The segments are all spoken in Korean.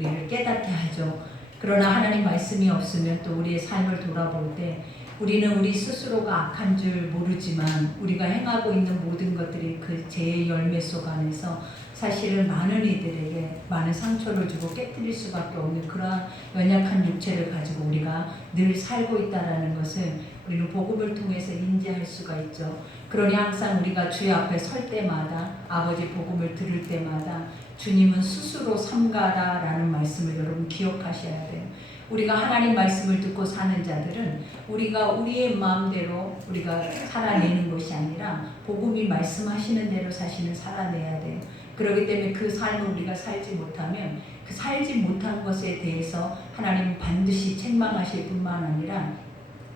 우리를 깨닫게 하죠. 그러나 하나님 말씀이 없으면 또 우리의 삶을 돌아볼 때 우리는 우리 스스로가 악한 줄 모르지만 우리가 행하고 있는 모든 것들이 그 죄의 열매 속 안에서 사실은 많은 이들에게 많은 상처를 주고 깨뜨릴 수밖에 없는 그러한 연약한 육체를 가지고 우리가 늘 살고 있다는 것을 우리는 복음을 통해서 인지할 수가 있죠. 그러니 항상 우리가 주의 앞에 설 때마다 아버지 복음을 들을 때마다 주님은 스스로 삼가다라는 말씀을 여러분 기억하셔야 돼요. 우리가 하나님 말씀을 듣고 사는 자들은 우리가 우리의 마음대로 우리가 살아내는 것이 아니라 복음이 말씀하시는 대로 사실은 살아내야 돼요. 그렇기 때문에 그 삶을 우리가 살지 못하면 그 살지 못한 것에 대해서 하나님은 반드시 책망하실 뿐만 아니라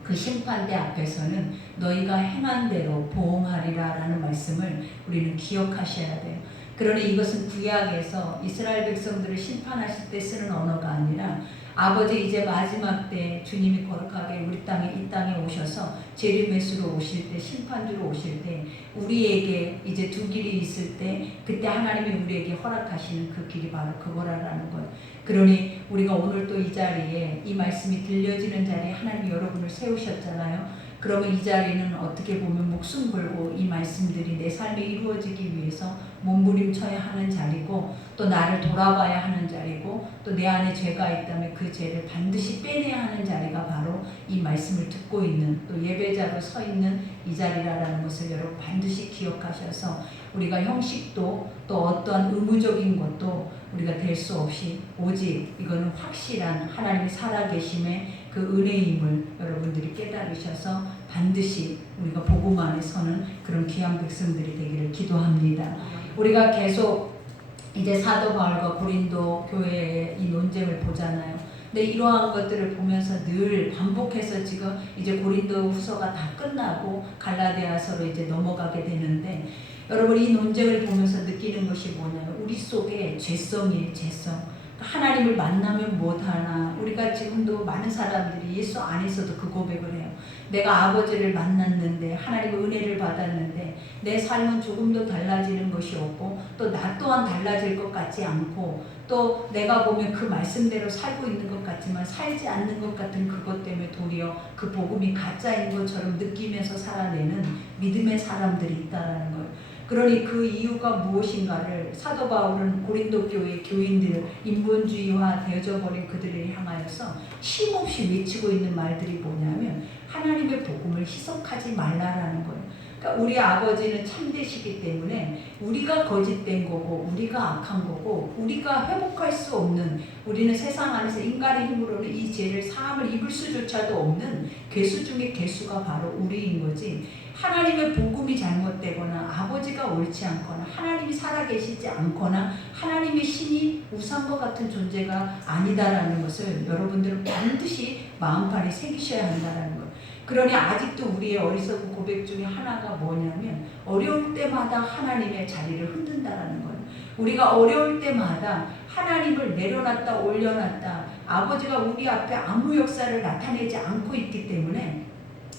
그 심판대 앞에서는 너희가 행한 대로 보응하리라 라는 말씀을 우리는 기억하셔야 돼요. 그러니 이것은 구약에서 이스라엘 백성들을 심판하실 때 쓰는 언어가 아니라 아버지 이제 마지막 때 주님이 거룩하게 우리 땅에 이 땅에 오셔서 재림메시로 오실 때 심판주로 오실 때 우리에게 이제 두 길이 있을 때 그때 하나님이 우리에게 허락하시는 그 길이 바로 그거라는 것. 그러니 우리가 오늘 또 이 자리에 이 말씀이 들려지는 자리에 하나님이 여러분을 세우셨잖아요. 그러면 이 자리는 어떻게 보면 목숨 걸고 이 말씀들이 내 삶에 이루어지기 위해서 몸부림쳐야 하는 자리고 또 나를 돌아봐야 하는 자리고 또 내 안에 죄가 있다면 그 죄를 반드시 빼내야 하는 자리가 바로 이 말씀을 듣고 있는 또 예배자로 서 있는 이 자리라는 것을 여러분 반드시 기억하셔서 우리가 형식도 또 어떠한 의무적인 것도 우리가 될 수 없이 오직 이거는 확실한 하나님이 살아계심의 그 은혜임을 여러분들이 깨달으셔서 반드시 우리가 복음 안에 서는 그런 귀한 백성들이 되기를 기도합니다. 우리가 계속 이제 사도 바울과 고린도 교회의 이 논쟁을 보잖아요. 근데 이러한 것들을 보면서 늘 반복해서 지금 이제 고린도 후서가 다 끝나고 갈라디아서로 이제 넘어가게 되는데 여러분 이 논쟁을 보면서 느끼는 것이 뭐냐면 우리 속에 죄성이에요. 죄성. 하나님을 만나면 못하나 우리가 지금도 많은 사람들이 예수 안에서도 그 고백을 해요. 내가 아버지를 만났는데 하나님의 은혜를 받았는데 내 삶은 조금도 달라지는 것이 없고 또 나 또한 달라질 것 같지 않고 또 내가 보면 그 말씀대로 살고 있는 것 같지만 살지 않는 것 같은 그것 때문에 도리어 그 복음이 가짜인 것처럼 느끼면서 살아내는 믿음의 사람들이 있다는 거예요. 그러니 그 이유가 무엇인가를 사도 바울은 고린도 교회 교인들 인본주의화 되어져 버린 그들을 향하여서 쉼없이 외치고 있는 말들이 뭐냐면 하나님의 복음을 희석하지 말라라는 거예요. 그러니까 우리 아버지는 참되시기 때문에 우리가 거짓된 거고 우리가 악한 거고 우리가 회복할 수 없는 우리는 세상 안에서 인간의 힘으로는 이 죄를 사함을 입을 수조차도 없는 괴수 중에 괴수가 바로 우리인 거지. 하나님의 복음이 잘못되거나 아버지가 옳지 않거나 하나님이 살아계시지 않거나 하나님의 신이 우상과 같은 존재가 아니다라는 것을 여러분들은 반드시 마음판에 새기셔야 한다는 것. 그러니 아직도 우리의 어리석은 고백 중에 하나가 뭐냐면 어려울 때마다 하나님의 자리를 흔든다라는 거예요. 우리가 어려울 때마다 하나님을 내려놨다 올려놨다 아버지가 우리 앞에 아무 역사를 나타내지 않고 있기 때문에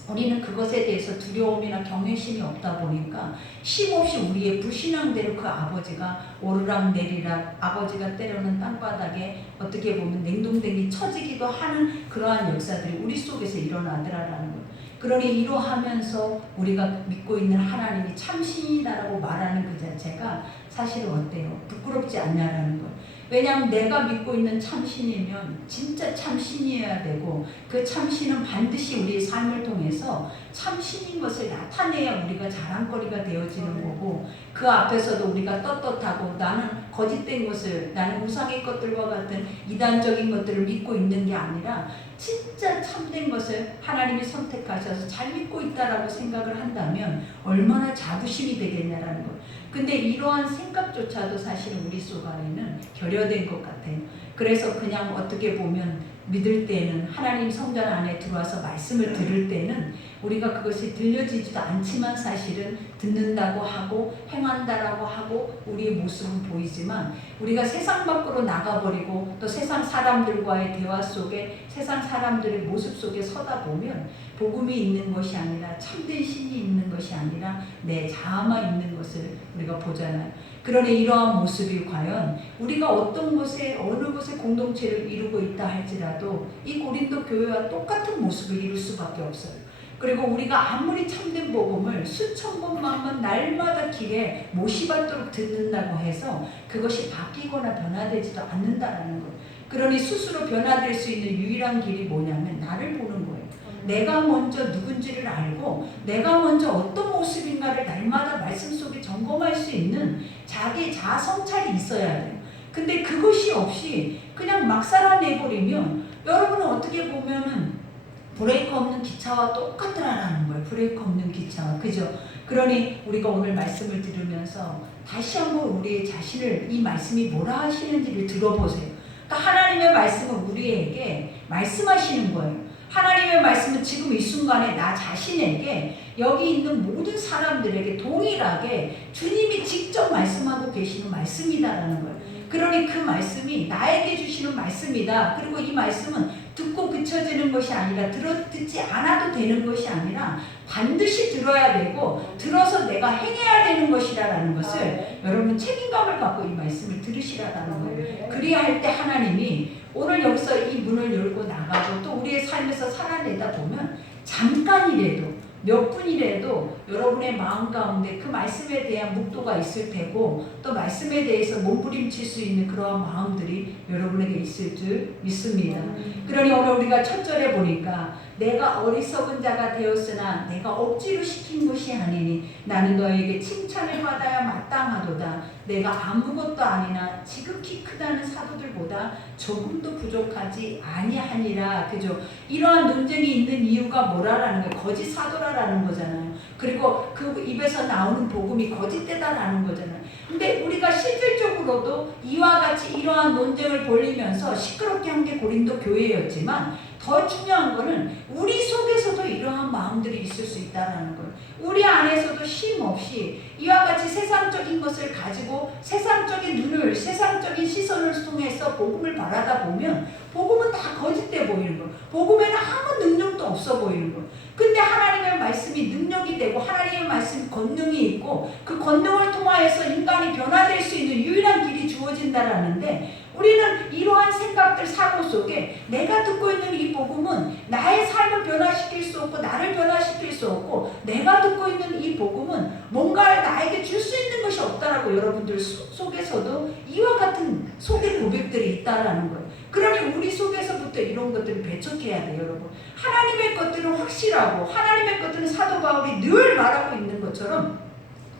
우리는 그것에 대해서 두려움이나 경외심이 없다 보니까 쉼없이 우리의 불신앙대로 그 아버지가 오르락 내리락 아버지가 때로는 땅바닥에 어떻게 보면 냉동댕이 쳐지기도 하는 그러한 역사들이 우리 속에서 일어나더라라는 거예요. 그러니 이러하면서 우리가 믿고 있는 하나님이 참신이다라고 말하는 그 자체가 사실은 어때요? 부끄럽지 않냐라는 거예요. 왜냐하면 내가 믿고 있는 참신이면 진짜 참신이어야 되고 그 참신은 반드시 우리의 삶을 통해서 참신인 것을 나타내야 우리가 자랑거리가 되어지는 거고 그 앞에서도 우리가 떳떳하고 나는 거짓된 것을 나는 우상의 것들과 같은 이단적인 것들을 믿고 있는 게 아니라 진짜 참된 것을 하나님이 선택하셔서 잘 믿고 있다라고 생각을 한다면 얼마나 자부심이 되겠냐라는 것. 근데 이러한 생각조차도 사실은 우리 속 안에는 결여된 것 같아요. 그래서 그냥 어떻게 보면 믿을 때는 하나님 성전 안에 들어와서 말씀을 들을 때는 우리가 그것이 들려지지도 않지만 사실은 듣는다고 하고 행한다라고 하고 우리의 모습은 보이지만 우리가 세상 밖으로 나가버리고 또 세상 사람들과의 대화 속에 세상 사람들의 모습 속에 서다 보면 복음이 있는 것이 아니라 참된 신이 있는 것이 아니라 내 자아만 있는 것을 우리가 보잖아요. 그러니 이러한 모습이 과연 우리가 어떤 곳에 어느 곳에 공동체를 이루고 있다 할지라도 이 고린도 교회와 똑같은 모습을 이룰 수밖에 없어요. 그리고 우리가 아무리 참된 복음을 수천 번, 만 번 날마다 귀에 못이 받도록 듣는다고 해서 그것이 바뀌거나 변화되지도 않는다라는 거예요. 그러니 스스로 변화될 수 있는 유일한 길이 뭐냐면 나를 보는 거예요. 내가 먼저 누군지를 알고 내가 먼저 어떤 모습인가를 날마다 말씀 속에 점검할 수 있는 자기 자아 성찰이 있어야 돼요. 근데 그것이 없이 그냥 막 살아내버리면 여러분은 어떻게 보면은 브레이크 없는 기차와 똑같더라라는 거예요. 브레이크 없는 기차와. 그죠? 그러니 우리가 오늘 말씀을 들으면서 다시 한번 우리의 자신을 이 말씀이 뭐라 하시는지를 들어보세요. 그러니까 하나님의 말씀은 우리에게 말씀하시는 거예요. 하나님의 말씀은 지금 이 순간에 나 자신에게 여기 있는 모든 사람들에게 동일하게 주님이 직접 말씀하고 계시는 말씀이다라는 거예요. 그러니 그 말씀이 나에게 주시는 말씀이다. 그리고 이 말씀은 듣고 그쳐지는 것이 아니라 듣지 않아도 되는 것이 아니라 반드시 들어야 되고 들어서 내가 행해야 되는 것이라는 것을 여러분 책임감을 갖고 이 말씀을 들으시라는 거예요. 그리야 할 때 하나님이 오늘 여기서 이 문을 열고 나가고 또 우리의 삶에서 살아내다 보면 잠깐이라도 몇 분이라도 여러분의 마음 가운데 그 말씀에 대한 묵도가 있을 테고 또 말씀에 대해서 몸부림칠 수 있는 그러한 마음들이 여러분에게 있을 줄 믿습니다. 그러니 오늘 우리가 첫 절에 보니까 내가 어리석은 자가 되었으나 내가 억지로 시킨 것이 아니니 나는 너에게 칭찬을 받아야 마땅하도다. 내가 아무것도 아니나 지극히 크다는 사도들보다 조금도 부족하지 아니하니라. 그죠? 이러한 논쟁이 있는 이유가 뭐라라는 거예요. 거짓 사도라라는 거잖아요. 그리고 그 입에서 나오는 복음이 거짓되다라는 거잖아요. 근데 우리가 실질적으로도 이와 같이 이러한 논쟁을 벌이면서 시끄럽게 한 게 고린도 교회였지만 더 중요한 거는 우리 속에서도 이러한 마음들이 있을 수 있다는 거예요. 우리 안에서도 쉼 없이 이와 같이 세상적인 것을 가지고 세상적인 눈을 세상적인 시선을 통해서 복음을 바라다 보면 복음은 다 거짓돼 보이는 거예요. 복음에는 아무 능력도 없어 보이는 거예요. 근데 하나님의 말씀이 능력이 되고 하나님의 말씀이 권능이 있고 그 권능을 통하여서 인간이 변화될 수 있는 유일한 길이 주어진다라는데 우리는 이러한 생각들 사고 속에 내가 듣고 있는 이 복음은 나의 삶을 변화시킬 수 없고 나를 변화시킬 수 없고 내가 듣고 있는 이 복음은 뭔가 나에게 줄 수 있는 것이 없다라고 여러분들 속에서도 이와 같은 속의 고백들이 있다라는 거예요. 그러니 우리 속에서부터 이런 것들을 배척해야 돼요, 여러분. 하나님의 것들은 확실하고 하나님의 것들은 사도 바울이 늘 말하고 있는 것처럼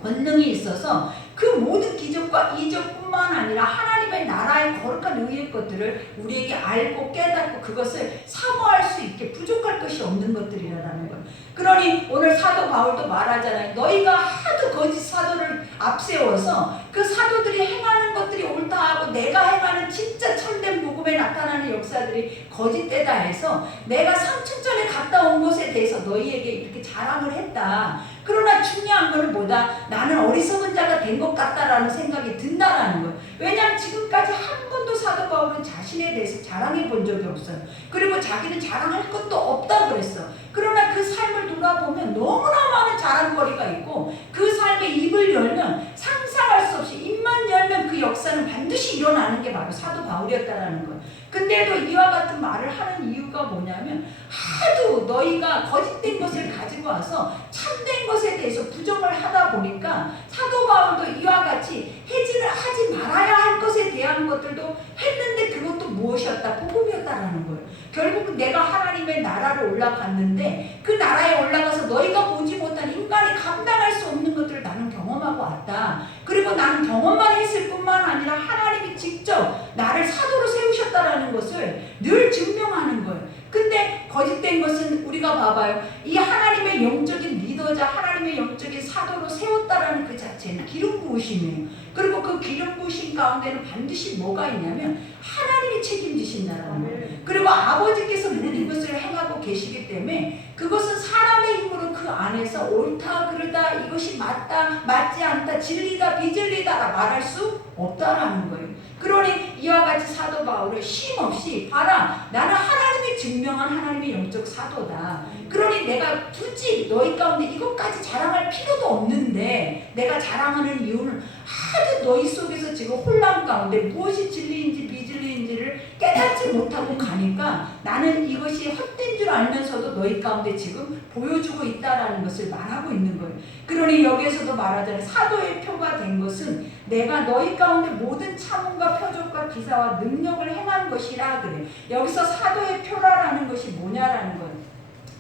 권능이 있어서 그 모든 기적과 이적뿐만 아니라 하나님의 나라의 거룩한 의의 것들을 우리에게 알고 깨닫고 그것을 사모할 수 있게 부족할 것이 없는 것들이라는 거예요. 그러니 오늘 사도 바울도 말하잖아요. 너희가 하도 거짓 사도를 앞세워서 그 사도들이 행하는 것들이 옳다 하고 내가 행하는 진짜 참된 복음에 나타나는 역사들이 거짓되다 해서 내가 3천 전에 갔다 온 것에 대해서 너희에게 이렇게 자랑을 했다. 그러나 중요한 것은 뭐다? 나는 어리석은 자가 된 것 같다라는 생각이 든다라는 거예요. 왜냐하면 지금까지 한 번도 사도 바울은 자신에 대해서 자랑해 본 적이 없어요. 그리고 자기는 자랑할 것도 없다 그랬어. 그러나 그 삶을 돌아보면 너무나 많은 자랑거리가 있고 그 삶의 입을 열면 상상할 수 없이 입만 열면 그 역사는 반드시 일어나는 게 바로 사도 바울이었다라는 거예요. 근데도 이와 같은 말을 하는 이유가 뭐냐면 하도 너희가 거짓된 것을 가지고 와서 참된 것에 대해서 부정을 하다 보니까 사도 바울도 이와 같이 해지를 하지 말아야 할 것에 대한 것들도 했는데 그것도 무엇이었다? 복음이었다라는 거예요. 결국은 내가 하나님의 나라로 올라갔는데 그 나라에 올라가서 너희가 보지 못한 인간이 감당할 수 없는 것들을 나는 경험하고 왔다. 그리고 나는 경험만 했을 뿐만 아니라 하나님이 직접 나를 사도로 세우셨다라는 것을 늘 증명하는 거예요. 근데 거짓된 것은 우리가 봐봐요. 이 하나님의 영적인 리더자, 하나님의 영적인 사도로 세웠다라는 그 자체는 기름 부으심이에요. 그리고 그 기름 부으심 가운데는 반드시 뭐가 있냐면 하나님이 책임지신다라는 거예요. 그리고 아버지께서 모든 것을 행하고 계시기 때문에 그것은 사람의 힘으로 그 안에서 옳다 그르다 이것이 맞다 맞지 않다 진리다 비진리다라 말할 수 없다라는 거예요. 그러니 이와 같이 사도 바울을 쉼없이 봐라 나는 하나님이 사도들이 증명한 하나님의 영적 사도다. 그러니 내가 굳이 너희 가운데 이것까지 자랑할 필요도 없는데, 내가 자랑하는 이유는 하도 너희 속에서 지금 혼란 가운데 무엇이 진리인지 비진리인지를 깨닫지 못하고 가니까 나는 이것이 헛된 줄 알면서도 너희 가운데 지금 보여주고 있다라는 것을 말하고 있는 거예요. 그러니 여기에서도 말하자면 사도의 표가 된 것은 내가 너희 가운데 모든 참음과 표적과 기사와 능력을 행한 것이라 그래. 여기서 사도의 표라라는 것이 뭐냐라는 거예요.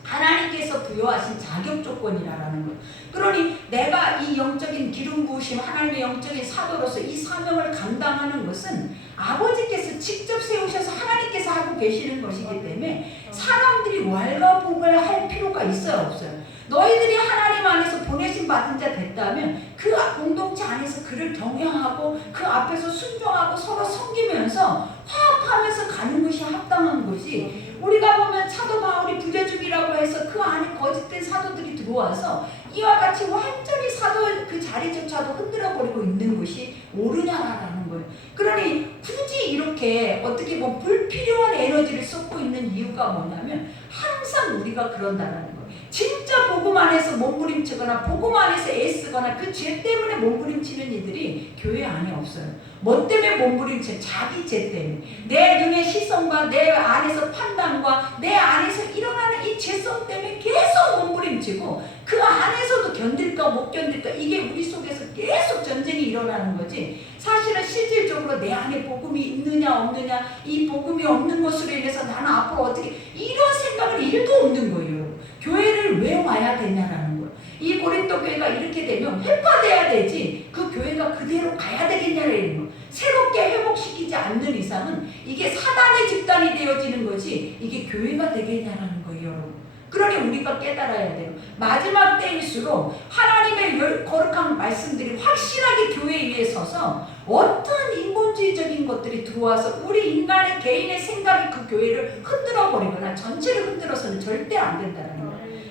하나님께서 부여하신 자격 조건이라는 거예요. 그러니 내가 이 영적인 기름 부으심, 하나님의 영적인 사도로서 이 사명을 감당하는 것은 아버지께서 직접 세우셔서 하나님께서 하고 계시는 것이기 때문에 사람들이 왈가복을 할 필요가 있어요, 없어요? 너희들이 하나님 안에서 보내심 받은 자 됐다면 그 공동체 안에서 그를 경외하고 그 앞에서 순종하고 서로 섬기면서 화합하면서 가는 것이 합당한 것이, 우리가 보면 사도 바울이 부재중이라고 해서 그 안에 거짓된 사도들이 들어와서 이와 같이 완전히 사도 그 자리조차도 흔들어버리고 있는 것이 옳으냐라는 거예요. 그러니 굳이 이렇게 어떻게 보면 불필요한 에너지를 쏟고 있는 이유가 뭐냐면 항상 우리가 그런다라는 거예요. 진짜 복음 안에서 몸부림치거나 복음 안에서 애쓰거나 그 죄 때문에 몸부림치는 이들이 교회 안에 없어요. 뭐 때문에 몸부림쳐? 자기 죄 때문에. 내 눈의 시선과 내 안에서 판단과 내 안에서 일어나는 이 죄성 때문에 계속 몸부림치고 그 안에서도 견딜까 못 견딜까, 이게 우리 속에서 계속 전쟁이 일어나는 거지. 사실은 실질적으로 내 안에 복음이 있느냐 없느냐, 이 복음이 없는 것으로 인해서 나는 앞으로 어떻게, 이런 생각은 1도 없는 거예요. 교회를 왜 와야 되냐라는 거예요. 이 고린도 교회가 이렇게 되면 회파돼야 되지 그 교회가 그대로 가야 되겠냐라는 거예요. 새롭게 회복시키지 않는 이상은 이게 사단의 집단이 되어지는 거지 이게 교회가 되겠냐라는 거예요, 여러분. 그러니 우리가 깨달아야 돼요. 마지막 때일수록 하나님의 거룩한 말씀들이 확실하게 교회 위에 서서 어떤 인본주의적인 것들이 들어와서 우리 인간의 개인의 생각이 그 교회를 흔들어버리거나 전체를 흔들어서는 절대 안 된다는 거예요.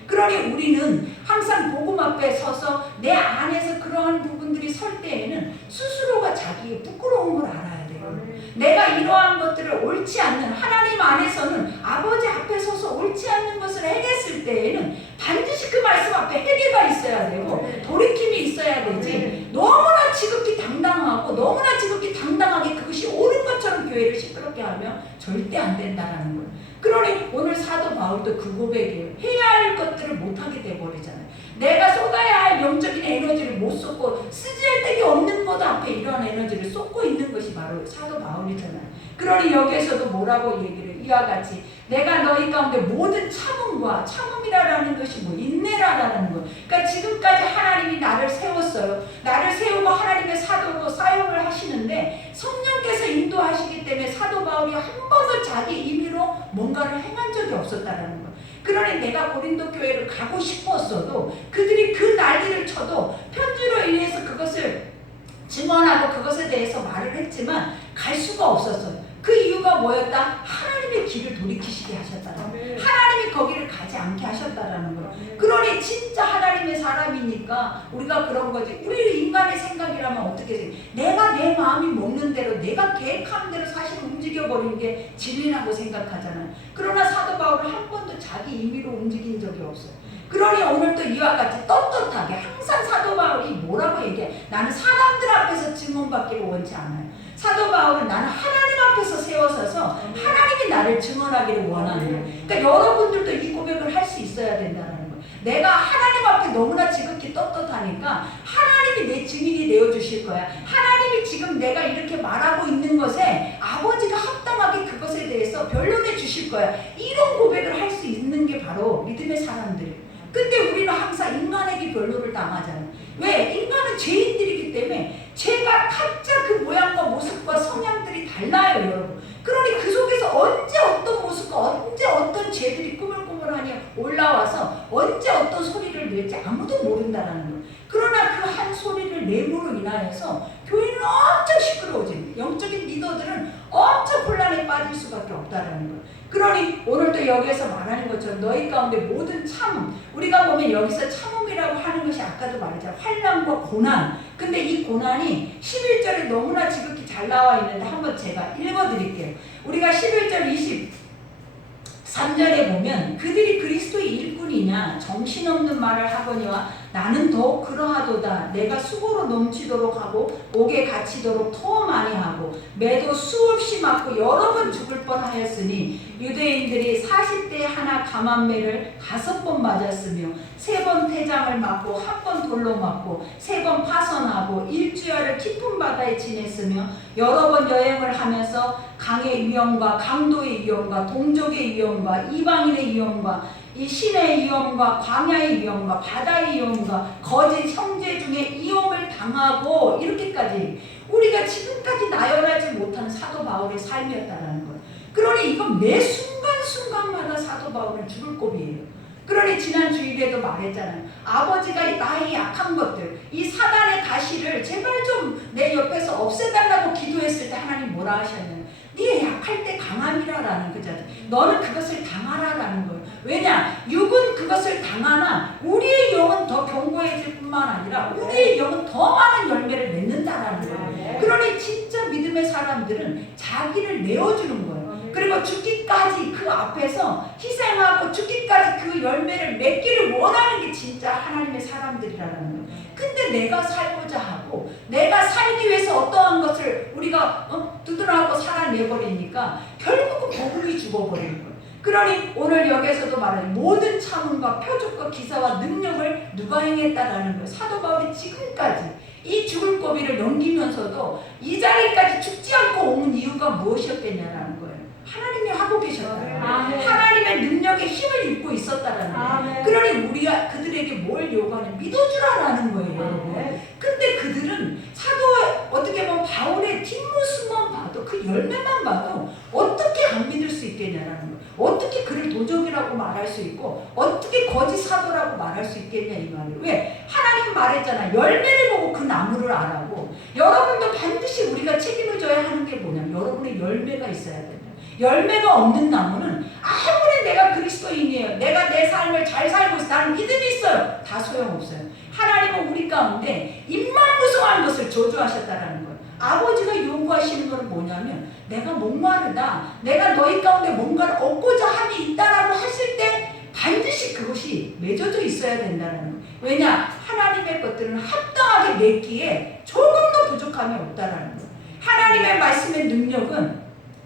그러니 우리는 항상 복음 앞에 서서 내 안에서 그러한 부분들이 설 때에는 스스로가 자기의 부끄러운 걸 알아야 돼요. 내가 이러한 것들을 옳지 않는, 하나님 안에서는 아버지 앞에 서서 옳지 않는 것을 해냈을 때에는 반드시 그 말씀 앞에 회개가 있어야 되고 돌이킴이 있어야 되지, 너무나 지극히 당당하고 너무나 지극히 당당하게 그것이 옳은 것처럼 교회를 시끄럽게 하면 절대 안 된다는 거예요. 그러니 오늘 사도 바울도 그 고백이에요. 해야 할 것들을 못하게 돼버리잖아요. 내가 쏟아야 할 영적인 에너지를 못 쏟고 쓰지할 데이 없는 것 앞에 이런 에너지를 쏟고 있는 것이 바로 사도 바울이잖아요. 그러니 여기에서도 뭐라고 얘기를 해요? 이와 같이 내가 너희 가운데 모든 참음과, 참음이라는 것이 뭐 인내라는 거. 그러니까 지금까지 하나님이 나를 세웠어요. 나를 세우고 하나님의 사도로 사용을 하시는데 성령께서 인도하시기 때문에 사도 바울이 한 번도 자기 임의로 뭔가를 행한 적이 없었다는 거예요. 그러니 내가 고린도 교회를 가고 싶었어도 그들이 그 난리를 쳐도 편지로 인해서 그것을 증언하고 그것에 대해서 말을 했지만 갈 수가 없었어요. 그 이유가 뭐였다? 하나님의 길을 돌이키시게 하셨다는 거예요. 하나님이 거기를 가지 않게 하셨다는 거예요. 그러니 진짜 하나님의 사람이니까 우리가 그런 거지. 우리 인간의 생각이라면 어떻게 생각해? 내가 내 마음이 먹는 대로 내가 계획하는 대로 사실 움직여버리는 게 진리라고 생각하잖아요. 그러나 사도 바울은 한 번도 자기 임의로 움직인 적이 없어요. 그러니 오늘도 이와 같이 떳떳하게 항상 사도 바울이 뭐라고 얘기해? 나는 사람들 앞에서 증언받기를 원치 않아요. 사도 바울은 나는 하나님 앞에서 세워서서 하나님이 나를 증언하기를 원하는 거예요. 그러니까 여러분들도 이 고백을 할 수 있어야 된다는 거예요. 내가 하나님 앞에 너무나 지극히 떳떳하니까 하나님이 내 증인이 되어주실 거야. 하나님이 지금 내가 이렇게 말하고 있는 것에 아버지가 합당하게 그것에 대해서 변론해 주실 거야. 이런 고백을 할 수 있는 게 바로 믿음의 사람들이에요. 근데 우리는 항상 인간에게 변론을 당하잖아요. 왜? 인간은 죄인들이기 때문에 죄가 각자 그 모양과 모습과 성향들이 달라요, 여러분. 그러니 그 속에서 언제 어떤 모습과 언제 어떤 죄들이 꾸물꾸물하니 올라와서 언제 어떤 소리를 낼지 아무도 모른다는 거예요. 그러나 그 한 소리를 내므로 인하여서 교회는 엄청 시끄러워집니다. 영적인 리더들은 엄청 혼란에 빠질 수밖에 없다는 거예요. 그러니 오늘도 여기에서 말하는 것처럼 너희 가운데 모든 참음, 우리가 보면 여기서 참음이라고 하는 것이 아까도 말했잖아요. 환난과 고난. 근데 이 고난이 11절에 너무나 지극히 잘 나와 있는데 한번 제가 읽어드릴게요. 우리가 11절 24 3절에 보면 그들이 그리스도의 일꾼이냐 정신없는 말을 하거니와 나는 더욱 그러하도다. 내가 수고로 넘치도록 하고 옥에 갇히도록 더 많이 하고 매도 수없이 맞고 여러 번 죽을 뻔하였으니 유대인들이 40대에 하나 감암매를 5번 맞았으며 3번 태장을 맞고 1번 돌로 맞고 3번 파선하고 일주야를 깊은 바다에 지냈으며 여러 번 여행을 하면서 강의 위험과 강도의 위험과 동족의 위험과 이방인의 위험과 이 신의 위험과 광야의 위험과 바다의 위험과 거짓 형제 중에 위험을 당하고 이렇게까지 우리가 지금까지 나열하지 못하는 사도 바울의 삶이었다는 거예요. 그러니 이건 매 순간순간마다 사도 바울은 죽을 고비예요. 그러니 지난 주일에도 말했잖아요. 아버지가 나의 약한 것들, 이 사단의 가시를 제발 좀 내 옆에서 없애달라고 기도했을 때 하나님 뭐라 하셨냐면 네 약할 때 강함이라라는 그 자체. 너는 그것을 당하라라는 거예요. 왜냐? 육은 그것을 당하나 우리의 영은 더 견고해질 뿐만 아니라 우리의 영은 더 많은 열매를 맺는다라는 거예요. 그러니 진짜 믿음의 사람들은 자기를 내어주는 거예요. 그리고 죽기까지 그 앞에서 희생하고 죽기까지 그 열매를 맺기를 원하는 게 진짜 하나님의 사람들이라는 거예요. 근데 내가 살고자 하고 내가 살기 위해서 어떠한 것을 우리가 두드러하고 살아내버리니까 결국은 복음이 죽어버리는 거예요. 그러니 오늘 여기에서도 말하는 모든 차문과 표적과 기사와 능력을 누가 행했다라는 거예요. 사도 바울이 지금까지 이 죽을 고비를 넘기면서도 이 자리까지 죽지 않고 온 이유가 무엇이었겠냐라는 거예요. 하나님이 하고 계셨다는 거예요. 하나님의 능력에 힘을 입고 있었다라는 거예요. 그러니 우리가 그들에게 뭘 요구하냐 믿어주라라는 거예요, 여러분. 근데 그들은 사도의 어떻게 보면 바울의 뒷모습만 봐도 그 열매만 봐도 어떻게 안 믿을 수 있겠냐라는 거예요. 어떻게 그를 도적이라고 말할 수 있고 어떻게 거짓 사도라고 말할 수 있겠냐 이 말이에요. 왜? 하나님 말했잖아. 열매를 보고 그 나무를 알아고. 여러분도 반드시 우리가 책임을 져야 하는 게 뭐냐면 여러분의 열매가 있어야 돼요. 열매가 없는 나무는 아무리 내가 그리스도인이에요. 내가 내 삶을 잘 살고 있어. 나는 믿음이 있어요. 다 소용없어요. 하나님은 우리 가운데 임만무성한 것을 저주하셨다라는 거예요. 아버지가 요구하시는 것은 뭐냐면 내가 목마르다. 내가 너희 가운데 뭔가를 얻고자 함이 있다라고 하실 때 반드시 그것이 맺어져 있어야 된다는 거예요. 왜냐? 하나님의 것들은 합당하게 맺기에 조금도 부족함이 없다라는 거예요. 하나님의 말씀의 능력은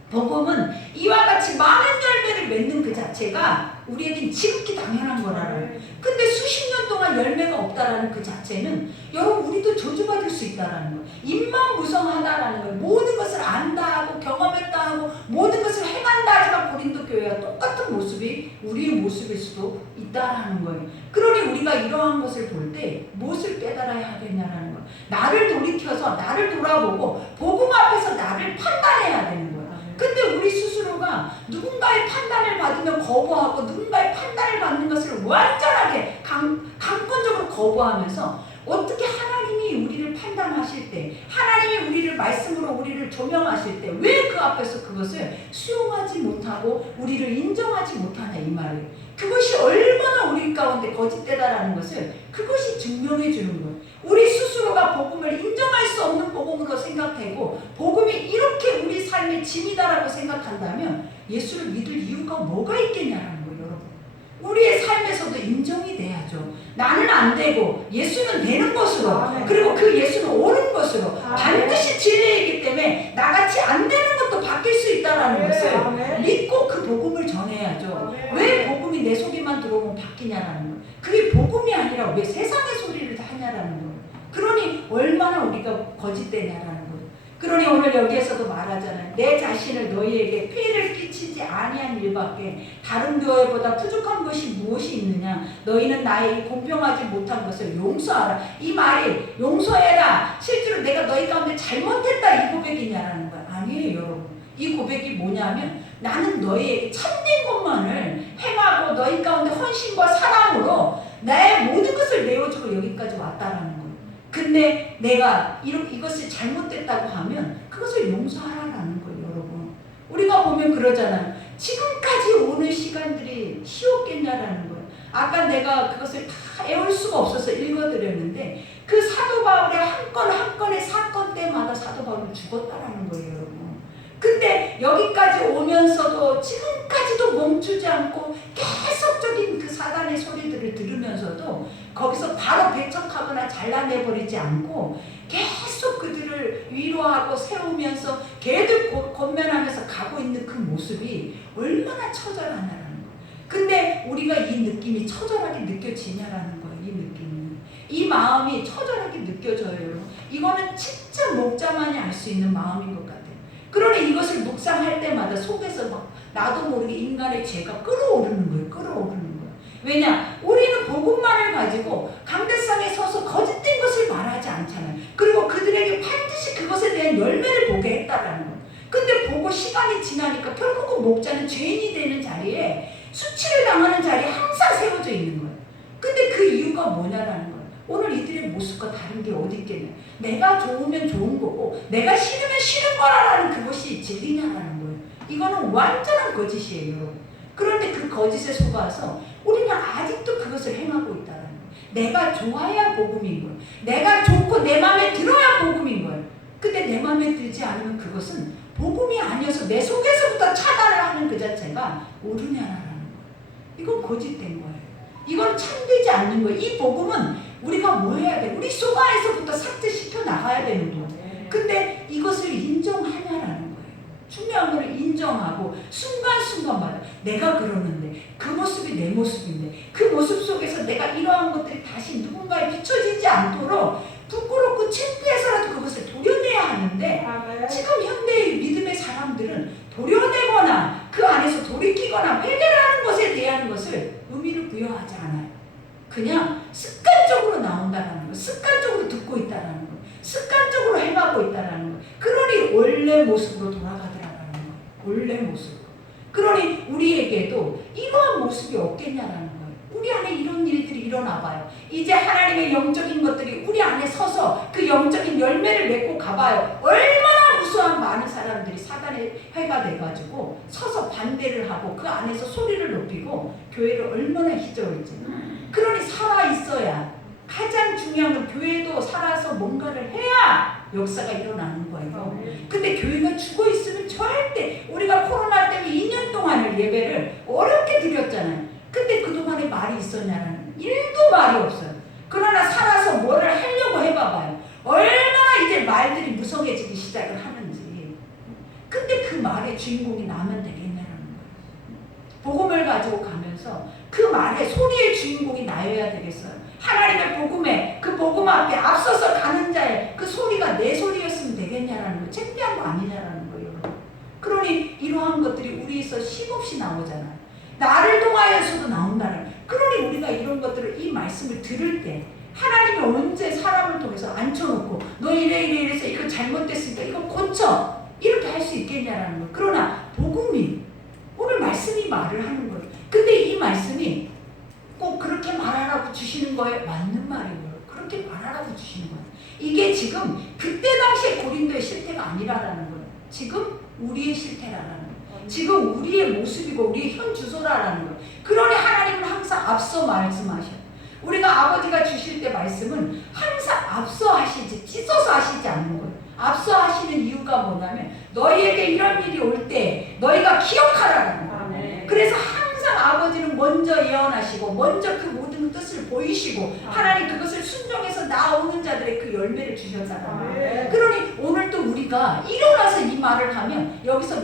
복음은 이와 같이 많은 열매를 맺는 그 자체가 우리에겐 지극히 당연한 거라는. 근데 수십 년 동안 열매가 없다라는 그 자체는 여러분 우리도 저주받을 수 있다라는 거예요. 임망무성하다라는 거예요. 모든 것을 안다 하고 경험했다 하고 모든 것을 해간다 하지만 고린도 교회와 똑같은 모습이 우리의 모습일 수도 있다라는 거예요. 그러니 우리가 이러한 것을 볼 때 무엇을 깨달아야 하겠냐라는 거예요. 나를 돌이켜서 나를 돌아보고 복음 앞에서 나를 판단해야 되는 거예요. 근데 우리 스스로가 누군가의 판단을 받으면 거부하고 누군가의 판단을 받는 것을 완전하게 강권적으로 거부하면서 어떻게 하나님이 우리를 판단하실 때 하나님이 우리를 말씀으로 우리를 조명하실 때 왜 그 앞에서 그것을 수용하지 못하고 우리를 인정하지 못하냐 이 말이에요. 그것이 얼마나 우리 가운데 거짓되다라는 것을 그것이 증명해 주는 거예요. 우리 스스로가 복음을 인정할 수 없는 복음으로 생각하고 복음이 이렇게 우리 삶의 짐이다라고 생각한다면 예수를 믿을 이유가 뭐가 있겠냐라는 거예요. 여러분 우리의 삶에서도 인정이 돼야죠. 나는 안 되고 예수는 되는 것으로 그리고 그 예수는 옳은 것으로 반드시 진리이기 때문에 나같이 안 되는 것도 바뀔 수 있다라는 것을 믿고 그 복음을 전해야죠. 왜 복음이 내 속에만 들어오면 바뀌냐라는 거예요. 그게 복음이 아니라 왜 세상의 소리를 하냐라는 거예요. 그러니 얼마나 우리가 거짓되냐라는 거예요. 그러니 오늘 여기에서도 말하잖아요. 내 자신을 너희에게 피해를 끼치지 아니한 일밖에 다른 교회보다 부족한 것이 무엇이 있느냐. 너희는 나의 공평하지 못한 것을 용서하라. 이 말이 용서해라. 실제로 내가 너희 가운데 잘못했다 이 고백이냐라는 거예요. 아니에요 여러분. 이 고백이 뭐냐면 나는 너희에게 참된 것만을 행하고 너희 가운데 헌신과 사랑으로 나의 모든 것을 내어주고 여기까지 왔다라는 거예요. 근데 내가 이것이 잘못됐다고 하면 그것을 용서하라는 거예요, 여러분. 우리가 보면 그러잖아요. 지금까지 오는 시간들이 쉬웠겠냐라는 거예요. 아까 내가 그것을 다 애울 수가 없어서 읽어드렸는데 그 사도 바울의 한 건 한 건의 사건 때마다 사도 바울은 죽었다라는 거예요, 여러분. 근데 여기까지 오면서도 지금까지도 멈추지 않고 계속적인 그 사단의 소리들을 들으면서도 거기서 바로 배척하거나 잘라내버리지 않고 계속 그들을 위로하고 세우면서 걔들 권면하면서 가고 있는 그 모습이 얼마나 처절하냐라는 거예요. 근데 우리가 이 느낌이 처절하게 느껴지냐라는 거예요. 이 느낌이, 이 마음이 처절하게 느껴져요. 여러분, 이거는 진짜 목자만이 알 수 있는 마음인 것 같아요. 그러니 이것을 묵상할 때마다 속에서 막 나도 모르게 인간의 죄가 끌어오르는 거예요. 끌어오르는 거예요. 왜냐? 우리는 복음만을 가지고 강대상에 서서 거짓된 것을 말하지 않잖아요. 그리고 그들에게 반드시 그것에 대한 열매를 보게 했다라는 거예요. 근데 보고 시간이 지나니까 결국은 목자는 죄인이 되는 자리에, 수치를 당하는 자리에 항상 세워져 있는 거예요. 근데 그 이유가 뭐냐라는 거예요. 오늘 이들의 모습과 다른 게 어디 있겠냐. 내가 좋으면 좋은 거고 내가 싫으면 싫은 거라는 그것이 진리냐라는 거예요. 이거는 완전한 거짓이에요, 여러분. 그런데 그 거짓에 속아서 우리는 아직도 그것을 행하고 있다는 거예요. 내가 좋아야 복음인 거예요. 내가 좋고 내 마음에 들어야 복음인 거예요. 근데 내 마음에 들지 않으면 그것은 복음이 아니어서 내 속에서부터 차단을 하는 그 자체가 옳으냐라는 거예요. 이건 거짓된 거예요. 이건 참되지 않는 거예요. 이 복음은 우리가 뭐 해야 돼? 우리 속 안에서부터 삭제시켜 나가야 되는 거예요. 근데 이것을 인정하냐라는 거예요. 중요한 걸 인정하고 순간순간마다 내가 그러는데 그 모습이 내 모습인데 그 모습 속에서 내가 이러한 것들이 다시 누군가에 비춰지지 않도록 부끄럽고 창피해서라도 그것을 도려내야 하는데, 지금 현대의 믿음의 사람들은 도려내거나 그 안에서 돌이키거나 회개를 하는 것에 대한 것을 의미를 부여하지 않아요. 그냥 습관적으로 나온다는 거, 습관적으로 듣고 있다는 거, 습관적으로 행하고 있다는 거. 그러니 원래 모습으로 돌아가더라는 거. 원래 모습으로. 그러니 우리에게도 이러한 모습이 없겠냐라는 거예요. 우리 안에 이런 일들이 일어나 봐요. 이제 하나님의 영적인 것들이 우리 안에 서서 그 영적인 열매를 맺고 가봐요. 얼마나 무수한 많은 사람들이 사단의 해가 돼가지고 서서 반대를 하고 그 안에서 소리를 높이고 교회를 얼마나 휘저을지. 그러니 살아있어야, 가장 중요한 건 교회도 살아서 뭔가를 해야 역사가 일어나는 거예요. 근데 교회가 죽어있으면 절대, 우리가 코로나 때문에 2년 동안을 예배를 어렵게 드렸잖아요. 근데 그동안에 말이 있었냐는 1도 말이 없어요. 그러나 살아서 뭐를 하려고 해봐봐요. 얼마나 이제 말들이 무성해지기 시작을 하는지. 근데 그 말의 주인공이 나면 되겠냐는 거예요. 복음을 가지고 가면서 그 말의 소리의 주인공이 나여야 되겠어요. 하나님의 복음에, 그 복음 앞에 앞서서 가는 자의 그 소리가 내 소리였으면 되겠냐라는 거예요. 창피한 거 아니냐라는 거예요. 그러니 이러한 것들이 우리에서 쉼없이 나오잖아요. 나를 통하여서도 나온다는 거예요. 그러니 우리가 이런 것들을, 이 말씀을 들을 때 하나님이 언제 사람을 통해서 앉혀놓고 너 이래 이래서 이거 잘못됐으니까 이거 고쳐, 이렇게 할 수 있겠냐라는 거예요. 그러나 복음이, 오늘 말씀이 말을 하는 거예요. 근데 이 말씀이 꼭 그렇게 말하라고 주시는 거예요? 맞는 말이에요. 그렇게 말하라고 주시는 거예요. 이게 지금 그때 당시에 고린도의 실태가 아니라라는 거예요. 지금 우리의 실태라라는 거예요. 지금 우리의 모습이고 우리의 현 주소라라는 거예요. 그러니 하나님은 항상 앞서 말씀하셔요. 우리가 아버지가 주실 때 말씀은 항상 앞서 하시지 찢어서 하시지 않는 거예요. 앞서 하시는 이유가 뭐냐면 너희에게 이런 일이 올 때 너희가 기억하라는 거예요. 그래서 항상 아버지는 먼저 예언하시고 먼저 그 모든 뜻을 보이시고 하나님 그것을 순종해서 나오는 자들의 그 열매를 주셨다는 거예요. 그러니 오늘 또 우리가 일어나서 이 말을 하면 여기서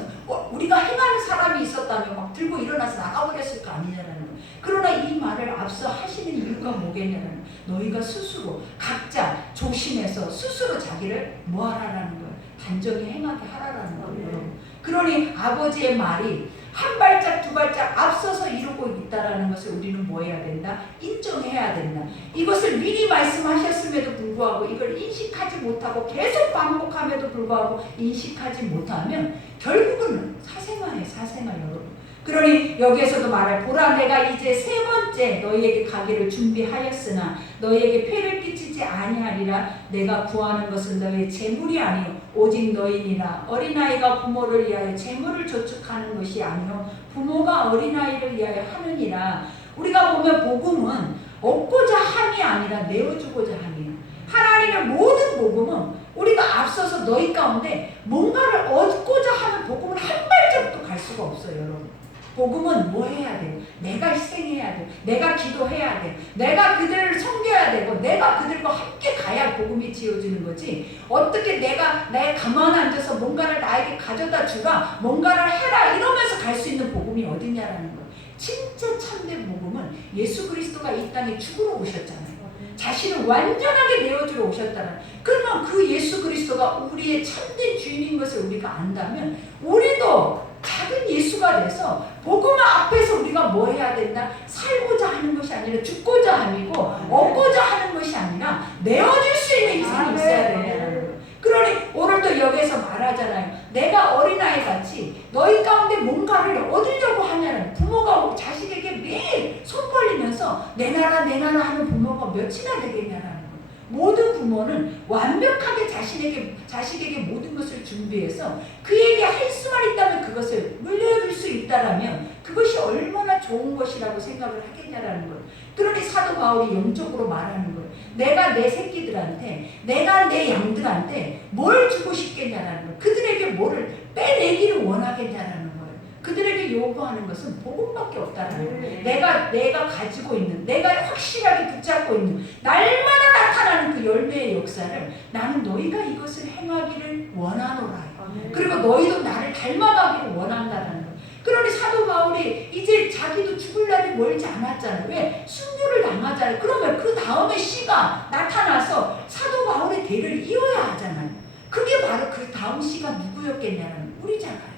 우리가 행하는 사람이 있었다면 막 들고 일어나서 나가버렸을 거 아니냐라는 거예요. 그러나 이 말을 앞서 하시는 이유가 뭐겠냐는 거예요. 너희가 스스로 각자 조심해서 스스로 자기를 뭐하라라는 거예요. 단정히 행하게 하라라는 거예요. 그러니 아버지의 말이 한 발짝 두 발짝 앞서서 이루고 있다라는 것을 우리는 뭐 해야 된다? 인정해야 된다. 이것을 미리 말씀하셨음에도 불구하고 이걸 인식하지 못하고 계속 반복함에도 불구하고 인식하지 못하면 결국은 사생활이에요. 사생활 여러분. 그러니 여기에서도 말할 보라 내가 이제 세 번째 너희에게 가기를 준비하였으나 너희에게 폐를 끼치지 아니하리라. 내가 구하는 것은 너희의 재물이 아니요 오직 너희니라. 어린아이가 부모를 위하여 재물을 저축하는 것이 아니요 부모가 어린아이를 위하여 하느니라. 우리가 보면 복음은 얻고자 함이 아니라 내어주고자 함이에요. 하나님의 모든 복음은 우리가 앞서서 너희 가운데 뭔가를 얻고자 하는 복음은 한 발짝도 갈 수가 없어요. 여러분. 복음은 뭐 해야 돼요? 내가 희생해야 돼요. 내가 기도해야 돼요. 내가 그들을 섬겨야 되고 내가 그들과 함께 가야 복음이 지어지는 거지. 어떻게 내가 가만 앉아서 뭔가를 나에게 가져다 주라, 뭔가를 해라 이러면서 갈 수 있는 복음이 어디냐라는 거예요. 진짜 참된 복음은 예수 그리스도가 이 땅에 죽으러 오셨잖아요. 자신을 완전하게 내어주러 오셨다는. 그러면 그 예수 그리스도가 우리의 참된 주인인 것을 우리가 안다면 우리도 작은 예수가 돼서 복음 앞에서 우리가 뭐 해야 된다? 살고자 하는 것이 아니라 죽고자 아니고 얻고자 하는 것이 아니라 내어줄 수 있는 희생이 있어야 된다는 거예요. 그러니 오늘도 여기서 말하잖아요. 내가 어린아이 같이 너희 가운데 뭔가를 얻으려고 하냐는, 부모가 자식에게 매일 손 벌리면서 내 나라 하는 부모가 몇이나 되겠냐라는 거예요. 모든 부모는 완벽하게 자식에게 모든 것을 준비해서 그에게 할 수만 있다면 그것을 물려줄 수 있다라면 그것이 얼마나 좋은 것이라고 생각을 하겠냐라는 거예요. 그러니 사도 바울이 영적으로 말하는 거예요. 내가 내 새끼들한테, 내가 내 양들한테 뭘 주고 싶겠냐라는 거예요. 그들에게 뭐를 빼내기를 원하겠냐라는 거예요. 그들에게 요구하는 것은 복음밖에 없다라는 거예요. 내가 가지고 있는, 내가 확실하게 붙잡고 있는 날마다 나타나는 그 열매의 역사를 나는 너희가 이것을 행하기를 원하노라. 그리고 너희도 나를 닮아가기를 원한다라는 거예요. 그러니 사도 바울이 이제 자기도 죽을 날이 멀지 않았잖아요. 왜? 순교를 당하잖아요. 그러면 그 다음에 씨가 나타나서 사도 바울의 대를 이어야 하잖아요. 그게 바로 그 다음 씨가 누구였겠냐는 우리잖아요.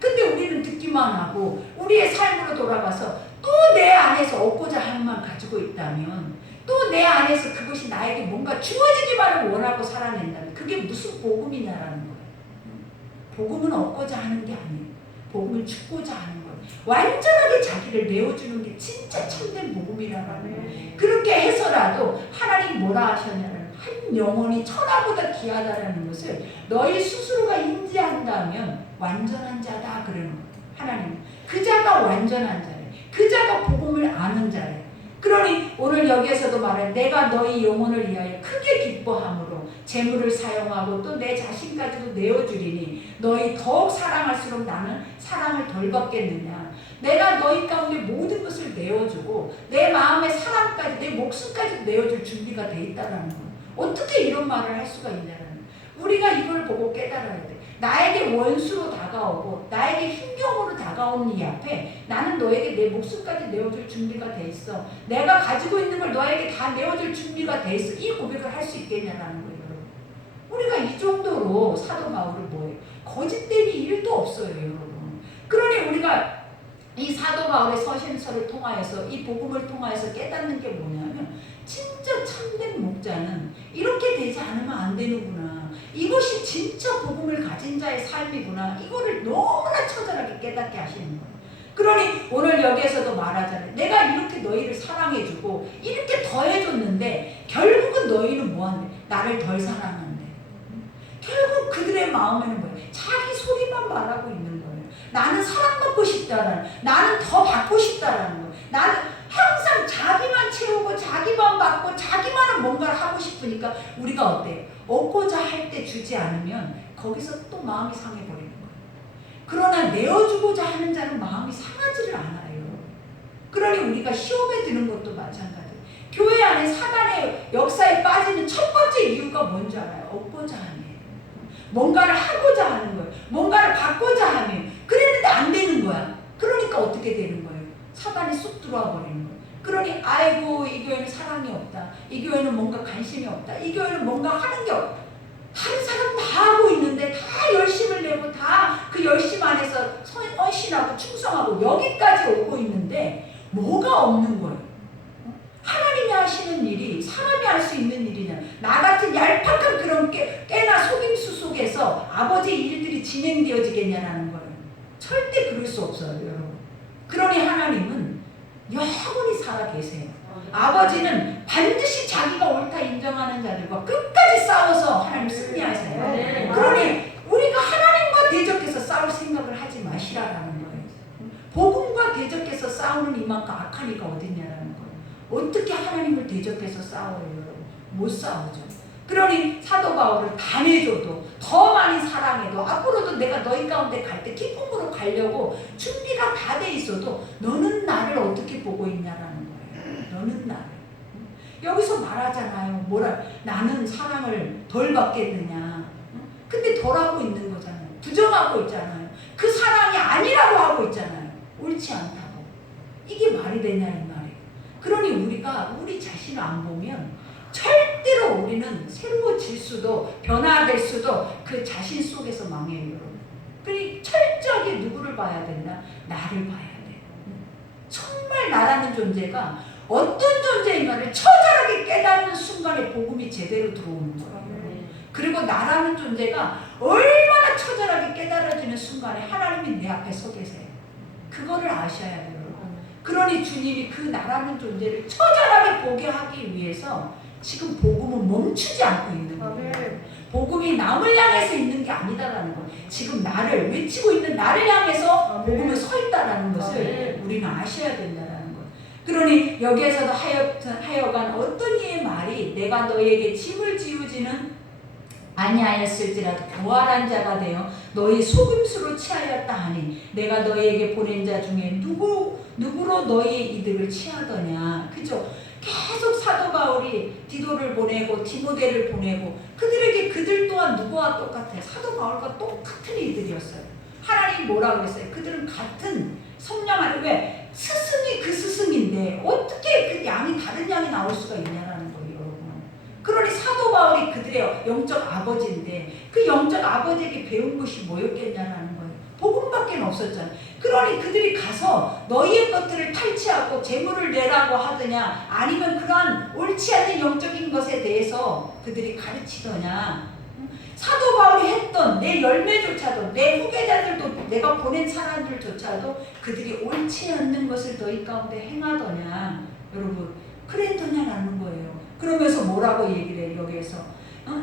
근데 우리는 듣기만 하고 우리의 삶으로 돌아가서 또 내 안에서 얻고자 하는 마음 가지고 있다면, 또 내 안에서 그것이 나에게 뭔가 주어지기만을 원하고 살아낸다면 그게 무슨 복음이냐라는 거예요. 복음은 얻고자 하는 게 아니에요. 복음은 죽고자 하는 거예요. 완전하게 자기를 내어주는 게 진짜 참된 복음이라는 거예요. 그렇게 해서라도 하나님 뭐라 하셨냐면 한 영혼이 천하보다 귀하다는 것을 너희 스스로가 인지한다면 완전한 자다 그러는 거예요. 하나님 그 자가 완전한 자예요. 그 자가 복음을 아는 자예요. 그러니 오늘 여기에서도 말해, 내가 너희 영혼을 위하여 크게 기뻐함으로 재물을 사용하고 또 내 자신까지도 내어주리니 너희 더욱 사랑할수록 나는 사랑을 덜 받겠느냐. 내가 너희 가운데 모든 것을 내어주고 내 마음의 사랑까지, 내 목숨까지 내어줄 준비가 돼 있다는 거예요. 어떻게 이런 말을 할 수가 있냐는 거예요. 우리가 이걸 보고 깨달아야 돼. 나에게 원수로 다가오고 나에게 흰경으로 다가오는 이 앞에 나는 너에게 내 목숨까지 내어줄 준비가 돼 있어. 내가 가지고 있는 걸 너에게 다 내어줄 준비가 돼 있어. 이 고백을 할 수 있겠냐라는 거예요. 여러분. 우리가 이 정도로 사도 바울은 뭐예요? 거짓됨이 1도 없어요. 여러분. 그러니 우리가 이 사도 바울의 서신서를 통하여서, 이 복음을 통하여서 깨닫는 게 뭐냐면 진짜 참된 목자는 이렇게 되지 않으면 안 되는구나. 이것이 진짜 복음을 가진 자의 삶이구나. 이거를 너무나 처절하게 깨닫게 하시는 거예요. 그러니 오늘 여기에서도 말하잖아요. 내가 이렇게 너희를 사랑해주고 이렇게 더 해줬는데 결국은 너희는 뭐한대? 나를 덜 사랑한대. 결국 그들의 마음에는 뭐예요? 자기 소리만 말하고 있는 거예요. 나는 사랑받고 싶다라는, 나는 더 받고 싶다라는 거예요. 나는 항상 자기만 채우고 자기만 받고 자기만은 뭔가를 하고 싶으니까 우리가 어때요? 얻고자 할 때 주지 않으면 거기서 또 마음이 상해버리는 거예요. 그러나 내어주고자 하는 자는 마음이 상하지를 않아요. 그러니 우리가 시험에 드는 것도 마찬가지예요. 교회 안에 사단의 역사에 빠지는 첫 번째 이유가 뭔지 알아요? 얻고자 함이에요. 뭔가를 하고자 하는 거예요. 뭔가를 받고자 함이에요. 그랬는데 안 되는 거야. 그러니까 어떻게 되는 거예요? 사단이 쑥 들어와 버리는 거예요. 그러니 아이고 이 교회는 사랑이 없다. 이 교회는 뭔가 관심이 없다. 이 교회는 뭔가 하는 게 없다. 다른 사람 다 하고 있는데 다 열심을 내고 다 그 열심 안에서 헌신하고 충성하고 여기까지 오고 있는데 뭐가 없는 거예요. 하나님이 하시는 일이 사람이 할 수 있는 일이냐. 나 같은 얄팍한 그런 깨나 속임수 속에서 아버지의 일들이 진행되어지겠냐라는 거예요. 절대 그럴 수 없어요, 여러분. 그러니 하나님은 영원히 살아 계세요. 아버지는 반드시 자기가 옳다 인정하는 자들과 끝까지 싸워서 하나님 승리하세요. 그러니 우리가 하나님과 대적해서 싸울 생각을 하지 마시라라는 거예요. 복음과 대적해서 싸우는 이만큼 악한 이가 어딨냐라는 거예요. 어떻게 하나님을 대적해서 싸워요, 여러분? 못 싸우죠. 그러니 사도 바울은 단해줘도 더 많이 사랑해도 앞으로도 내가 너희 가운데 갈 때 기쁨으로 가려고 준비가 다 돼 있어도 너는 나를 어떻게 보고 있냐라는 거예요. 너는 나를. 여기서 말하잖아요. 뭐라 나는 사랑을 덜 받겠느냐. 근데 덜 하고 있는 거잖아요. 부정하고 있잖아요. 그 사랑이 아니라고 하고 있잖아요. 옳지 않다고. 이게 말이 되냐 이 말이에요. 그러니 우리가 우리 자신을 안 보면 절대로 우리는 새로워질 수도 변화될 수도 그 자신 속에서 망해요, 여러분. 그러니 철저하게 누구를 봐야 된다? 나를 봐야 돼. 정말 나라는 존재가 어떤 존재인가를 처절하게 깨닫는 순간에 복음이 제대로 들어오는 거예요. 그리고 나라는 존재가 얼마나 처절하게 깨달아지는 순간에 하나님이 내 앞에 서 계세요. 그거를 아셔야 돼요. 그러니 주님이 그 나라는 존재를 처절하게 보게 하기 위해서 지금 복음은 멈추지 않고 있는 거예요. 복음이 남을 향해서 있는 게 아니다라는 거예요. 지금 나를 외치고 있는 나를 향해서 복음은 서 있다라는 것을 우리는 아셔야 된다라는 거예요. 그러니 여기에서도 하여간 어떤 이의 말이 내가 너희에게 짐을 지우지는 아니하였을지라도 교활한 자가 되어 너희 속임수로 취하였다 하니 내가 너희에게 보낸 자 중에 누구로 너희의 이득을 취하더냐. 그죠? 계속 사도 바울이 디도를 보내고 디모데를 보내고 그들에게 그들 또한 누구와 똑같아요? 사도 바울과 똑같은 이들이었어요. 하나님 뭐라고 그랬어요? 그들은 같은 성령 안에 왜? 스승이 그 스승인데 어떻게 그 양이 다른 양이 나올 수가 있냐라는 거예요. 그러니 사도 바울이 그들의 영적 아버지인데 그 영적 아버지에게 배운 것이 뭐였겠냐라는 거예요. 복음밖에 없었잖아요. 그러니 그들이 가서 너희의 것들을 탈취하고 재물을 내라고 하더냐 아니면 그러한 옳지 않은 영적인 것에 대해서 그들이 가르치더냐. 사도 바울이 했던 내 열매조차도 내 후계자들도 내가 보낸 사람들조차도 그들이 옳지 않는 것을 너희 가운데 행하더냐. 여러분 그랬더냐라는 거예요. 그러면서 뭐라고 얘기를 해요? 여기에서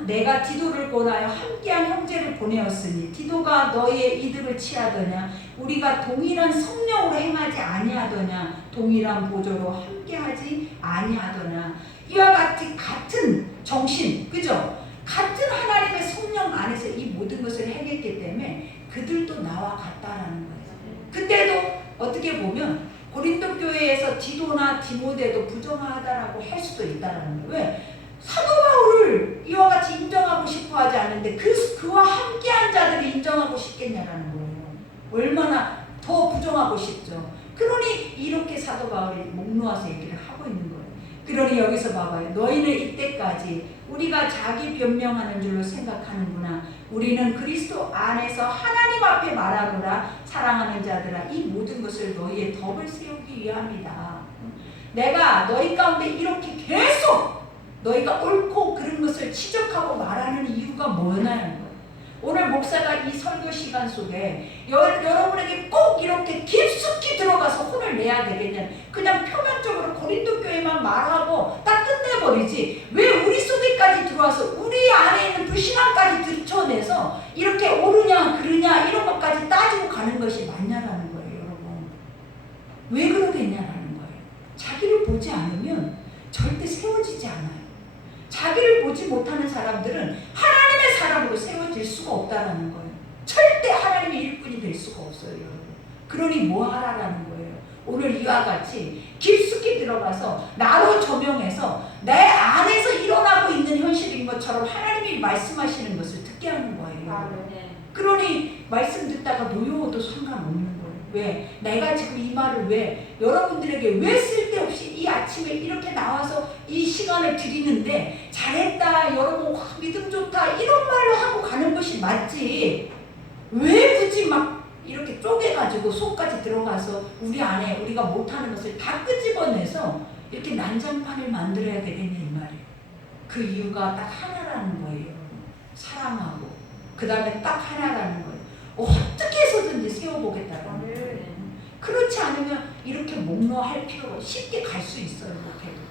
내가 디도를 권하여 함께한 형제를 보내었으니 디도가 너희의 이득을 취하더냐 우리가 동일한 성령으로 행하지 아니하더냐 동일한 보조로 함께하지 아니하더냐. 이와 같은 정신, 그죠? 같은 하나님의 성령 안에서 이 모든 것을 행했기 때문에 그들도 나와 같다라는 거예요. 근데도 어떻게 보면 고린도 교회에서 디도나 디모데도 부정하다라고 할 수도 있다라는 거예요. 왜? 사도 바울을 이와 같이 인정하고 싶어 하지 않는데 그와 함께한 자들을 인정하고 싶겠냐라는 거예요. 얼마나 더 부정하고 싶죠. 그러니 이렇게 사도 바울이 목 놓아서 얘기를 하고 있는 거예요. 그러니 여기서 봐봐요. 너희는 이때까지 우리가 자기 변명하는 줄로 생각하는구나. 우리는 그리스도 안에서 하나님 앞에 말하노라. 사랑하는 자들아 이 모든 것을 너희의 덕을 세우기 위함이다. 내가 너희 가운데 이렇게 계속 너희가 옳고 그른 것을 지적하고 말하는 이유가 뭐냐는 거예요. 오늘 목사가 이 설교 시간 속에 여러분에게 꼭 이렇게 깊숙이 들어가서 혼을 내야 되겠냐. 그냥 표면적으로 고린도 교회만 말하고 딱 끝내버리지. 왜 우리 속에까지 들어와서 우리 안에 있는 불신앙까지 들춰내서 이렇게 옳으냐 그르냐 이런 것까지 따지고 가는 것이 맞냐라는 거예요. 여러분 왜 그러겠냐라는 거예요. 자기를 보지 않으면 절대 세워지지 않아요. 자기를 보지 못하는 사람들은 하나님의 사람으로 세워질 수가 없다라는 거예요. 절대 하나님의 일꾼이 될 수가 없어요. 여러분. 그러니 뭐 하라라는 거예요. 오늘 이와 같이 깊숙이 들어가서 나로 조명해서 내 안에서 일어나고 있는 현실인 것처럼 하나님이 말씀하시는 것을 듣게 하는 거예요. 그러니 말씀 듣다가 노여워도 상관없는 거예요. 왜? 내가 지금 이 말을 왜 여러분들에게 왜 쓸데없이 이 아침에 이렇게 나와서 이 시간을 드리는데 잘했다 여러분 와, 믿음 좋다 이런 말로 하고 가는 것이 맞지. 왜 굳이 막 이렇게 쪼개가지고 속까지 들어가서 우리 안에 우리가 못하는 것을 다 끄집어내서 이렇게 난장판을 만들어야 되겠냐 이 말이에요. 그 이유가 딱 하나라는 거예요. 사랑하고 그 다음에 딱 하나라는 거예요. 어떻게 해서든지 세워보겠다는 거예요. 그렇지 않으면 이렇게 목놓할 필요가 쉽게 갈 수 있어요. 이렇게도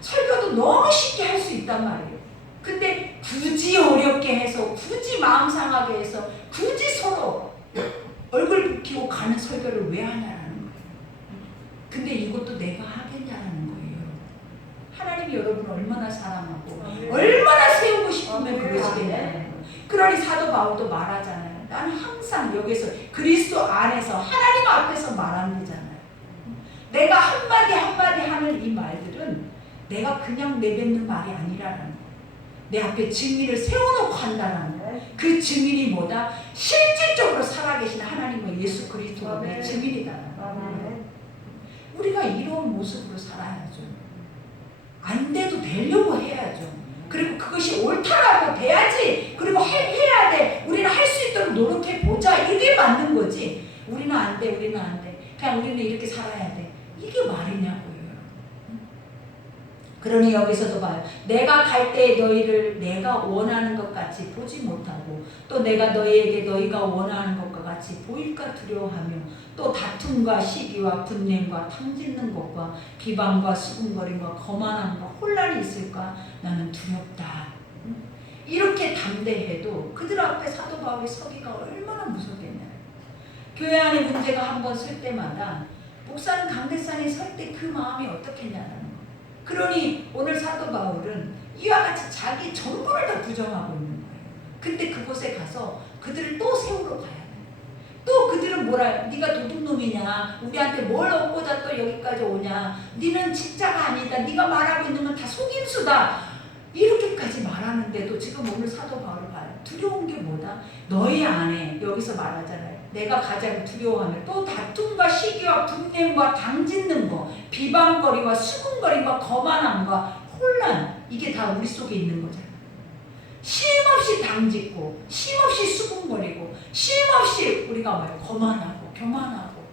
설교도 너무 쉽게 할 수 있단 말이에요. 근데 굳이 어렵게 해서 굳이 마음 상하게 해서 굳이 서로 얼굴 붉히고 가는 설교를 왜 하냐라는 거예요. 근데 이것도 내가 하겠냐라는 거예요. 하나님이 여러분을 얼마나 사랑하고 얼마나 세우고 싶으면 그러시겠냐는 거예요. 그러니 사도 바울도 말하잖아요. 나는 항상 여기서 그리스도 안에서 하나님 앞에서 말한다잖아요. 내가 한마디 한마디 하는 이 말들은 내가 그냥 내뱉는 말이 아니라는 거예요. 내 앞에 증인을 세워놓고 한다는 거예요. 그 증인이 뭐다? 실질적으로 살아계신 하나님과 예수 그리스도가 내 증인이다는 거예요. 우리가 이런 모습으로 살아야죠. 안 돼도 되려고 해야죠. 그리고 그것이 옳다라고 돼야지. 그리고 해야 돼. 우리는 할 수 있도록 노력해 보자. 이게 맞는 거지. 우리는 안 돼. 우리는 안 돼. 그냥 우리는 이렇게 살아야 돼. 이게 말이냐고요. 그러니 여기서도 봐요. 내가 갈 때 너희를 내가 원하는 것 같이 보지 못하고 또 내가 너희에게 너희가 원하는 것과 같이 보일까 두려워하며 또 다툼과 시기와 분냄과 탕짓는 것과 비방과 수군거림과 거만함과 혼란이 있을까 나는 두렵다. 이렇게 담대해도 그들 앞에 사도 바울이 서기가 얼마나 무섭겠냐. 교회 안에 문제가 한번 쓸 때마다 목사는 강대상에 설 때 그 마음이 어떻겠냐는 거예요. 그러니 오늘 사도 바울은 이와 같이 자기 전부를 다 부정하고 있는 거예요. 근데 그곳에 가서 그들을 또 세우러 가야 돼. 또 그들은 뭐라, 네가 도둑놈이냐, 우리한테 뭘 얻고자 또 여기까지 오냐, 네는 진짜가 아니다, 네가 말하고 있는 건 다 속임수다, 이렇게까지 말하는데도 지금 오늘 사도 바울을 봐요. 두려운 게 뭐다? 너희 안에, 여기서 말하잖아요. 내가 가장 두려워하는 또 다툼과 시기와 분냄과 당짓는 거, 비방거리와 수군거림과 거만함과 혼란, 이게 다 우리 속에 있는 거잖아요. 쉼없이 당짓고 쉼없이 수군거리고 쉼없이 우리가 뭐예요? 거만하고 교만하고.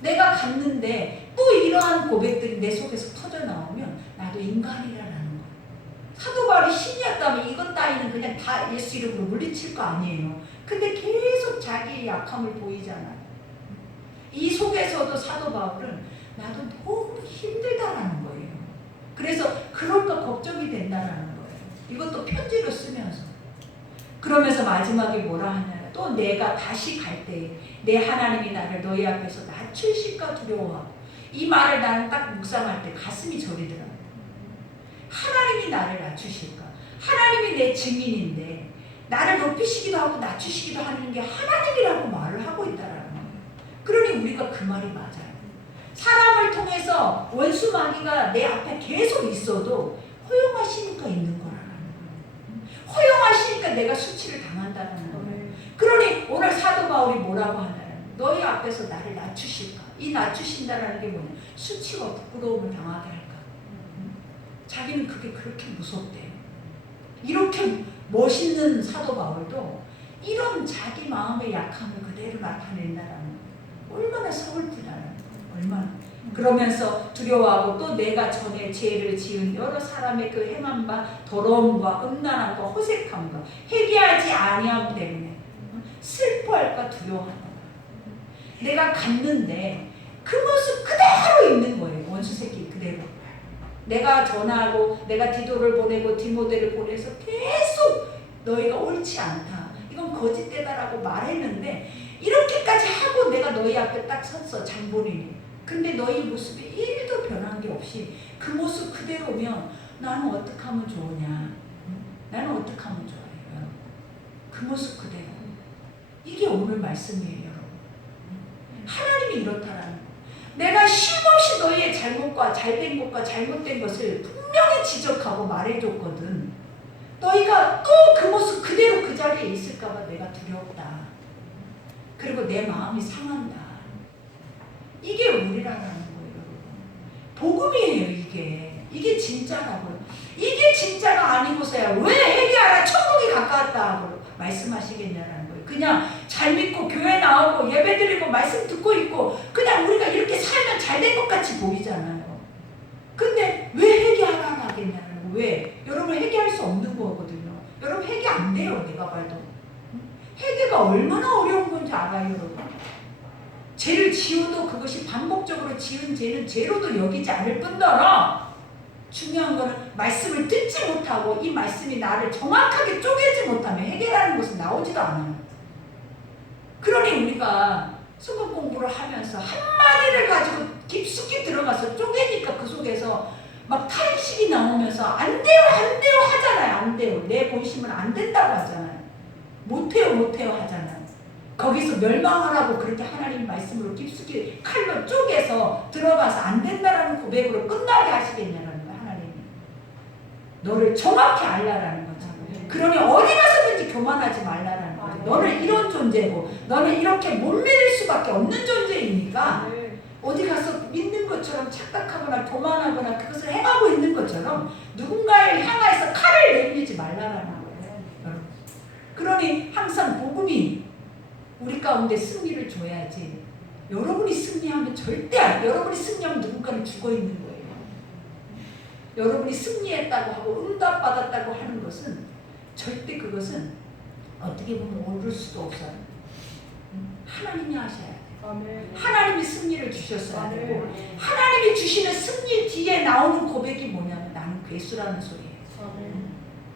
내가 갔는데 또 이러한 고백들이 내 속에서 터져나오면 나도 인간이라는 거예요. 사도 바울이 신이었다면 이것 따위는 그냥 다 예수 이름으로 물리칠 거 아니에요. 근데 계속 자기의 약함을 보이잖아요. 이 속에서도 사도 바울은 나도 너무 힘들다라는 거예요. 그래서 그럴까 걱정이 된다라는 거예요. 이것도 편지로 쓰면서. 그러면서 마지막에 뭐라 하냐면 또 내가 다시 갈 때 내 하나님이 나를 너희 앞에서 낮추실까 두려워하고. 이 말을 나는 딱 묵상할 때 가슴이 저리더라고요. 하나님이 나를 낮추실까? 하나님이 내 증인인데 나를 높이시기도 하고 낮추시기도 하는 게 하나님이라고 말을 하고 있다라는 거예요. 그러니 우리가 그 말이 맞아요. 사람을 통해서 원수 마귀가 내 앞에 계속 있어도 허용하시니까 있는 거라는 거예요. 허용하시니까 내가 수치를 당한다는 거예요. 그러니 오늘 사도 바울이 뭐라고 하냐면 너희 앞에서 나를 낮추실까? 이 낮추신다라는 게 뭐냐? 수치와 부끄러움을 당하게 할까? 자기는 그게 그렇게 무섭대요. 이렇게 멋있는 사도 바울도 이런 자기 마음의 약함을 그대로 나타낸다라는 거예요. 얼마나 서글프다라는 거예요. 얼마나. 그러면서 두려워하고 또 내가 전에 죄를 지은 여러 사람의 그 행한 바 더러움과 음란함과 허색함과 회개하지 아니함 때문에 슬퍼할까 두려워하는 거예요. 내가 갔는데 그 모습 그대로 있는 거예요. 원수 새끼 그대로. 내가 전하고 내가 디도를 보내고 디모데를 보내서 계속 너희가 옳지 않다, 이건 거짓되다라고 말했는데 이렇게까지 하고 내가 너희 앞에 딱 섰어, 장본인이. 근데 너희 모습이 1도 변한 게 없이 그 모습 그대로면 나는 어떻게 하면 좋으냐? 나는 어떻게 하면 좋아요, 여러분? 그 모습 그대로. 이게 오늘 말씀이에요, 여러분. 하나님이 이렇다라는 거. 내가 쉼없이 너희의 잘못과 잘된 것과 잘못된 것을 분명히 지적하고 말해줬거든. 너희가 또 그 모습 그대로 그 자리에 있을까 봐 내가 두렵다. 그리고 내 마음이 상한다. 이게 우리라는 거예요, 여러분. 복음이에요, 이게. 이게 진짜라고요. 이게 진짜가 아니고서야 왜 회개하라, 천국이 가까웠다 말씀하시겠냐라는 거예요. 그냥 잘 믿고 교회 나오고 예배 드리고 말씀 듣고 있고 그냥 우리가 이렇게 살면 잘 된 것 같이 보이잖아요. 근데 왜 회개하라고 하겠냐는 거예요. 왜? 여러분 회개할 수 없는 거거든요. 여러분 회개 안 돼요, 내가 봐도. 회개가 얼마나 어려운 건지 알아요, 여러분. 죄를 지어도 그것이 반복적으로 지은 죄는 죄로도 여기지 않을 뿐더러 중요한 거는 말씀을 듣지 못하고 이 말씀이 나를 정확하게 쪼개지 못하면 해결하는 것은 나오지도 않아요. 그러니 우리가 성경 공부를 하면서 한마디를 가지고 깊숙이 들어가서 쪼개니까 그 속에서 막 탄식이 나오면서 안 돼요 하잖아요. 안 돼요. 내 본심은 안 된다고 하잖아요. 못해요 하잖아요. 거기서 멸망하라고 그렇게 하나님 말씀으로 깊숙이 칼로 쪼개서 들어가서 안 된다라는 고백으로 끝나게 하시겠냐는 거예요. 하나님이 너를 정확히 알라라는 거죠. 그러니 어디 가서든지 교만하지 말라라는 거죠. 너는 이런 존재고 너는 이렇게 못 믿을 수밖에 없는 존재이니까 어디 가서 믿는 것처럼 착각하거나 교만하거나 그것을 행하고 있는 것처럼 누군가를 향해서 칼을 내밀지 말라라는 거예요. 여러분. 그러니 항상 복음이 우리 가운데 승리를 줘야지. 여러분이 승리하면 절대 여러분이 승리하면 누군가는 죽어있는 거예요. 여러분이 승리했다고 하고 응답받았다고 하는 것은 절대 그것은 어떻게 보면 오를 수도 없어요. 하나님이 하셔야 돼요. 하나님이 승리를 주셨어야 되고 하나님이 주시는 승리 뒤에 나오는 고백이 뭐냐면 나는 괴수라는 소리예요.